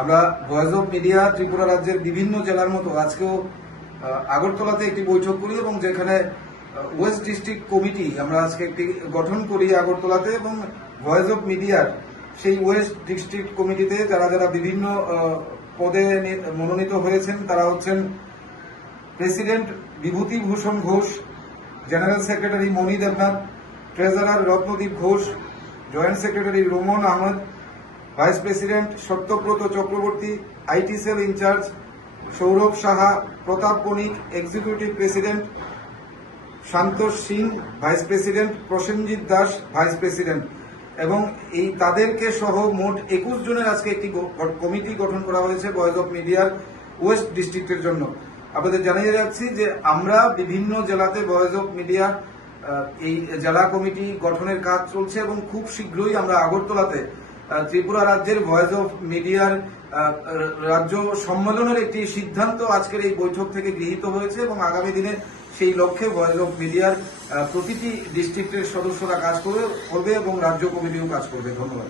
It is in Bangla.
আমরা ভয়েস অফ মিডিয়া ত্রিপুরা রাজ্যের বিভিন্ন জেলার মতো আজকেও আগরতলাতে একটি বৈঠক করি এবং যেখানে ওয়েস্ট ডিস্ট্রিক্ট কমিটি আমরা আজকে একটি গঠন করি আগরতলাতে এবং ভয়েস অফ মিডিয়ার সেই ওয়েস্ট ডিস্ট্রিক্ট কমিটিতে যারা যারা বিভিন্ন পদে মনোনীত হয়েছেন তারা হচ্ছেন president Bibhuti Bhushan Ghosh, general secretary Moni Debnath, treasurer Ratnadip Ghosh, joint secretary Roman Ahmed, vice president Satyabrata Chakraborty, IT cell in charge Sourav Saha, Pratap Banik, executive president Santosh Singh, vice president Prosenjit Das, vice president এবং এই তাদেরকে সহ মোট 21 জনের আজকে একটি কমিটি গঠন করা হয়েছে ভয়েস অফ মিডিয়ার ওয়েস্ট ডিস্ট্রিক্টের জন্য। আপনাদের জানিয়ে যাচ্ছি যে আমরা বিভিন্ন জেলাতে ভয়েস অফ মিডিয়া এই জেলা কমিটি গঠনের কাজ চলছে এবং খুব শীঘ্রই আমরা আগরতলাতে ত্রিপুরা রাজ্যের ভয়েস অফ মিডিয়ার রাজ্য সম্মেলনের একটি সিদ্ধান্ত আজকের এই বৈঠক থেকে গৃহীত হয়েছে এবং আগামী দিনে সেই লক্ষ্যে ভয়েস অফ মিডিয়ার প্রতিটি ডিস্ট্রিক্টের সদস্যরা কাজ করবে এবং রাজ্য কমিটিও কাজ করবে। ধন্যবাদ।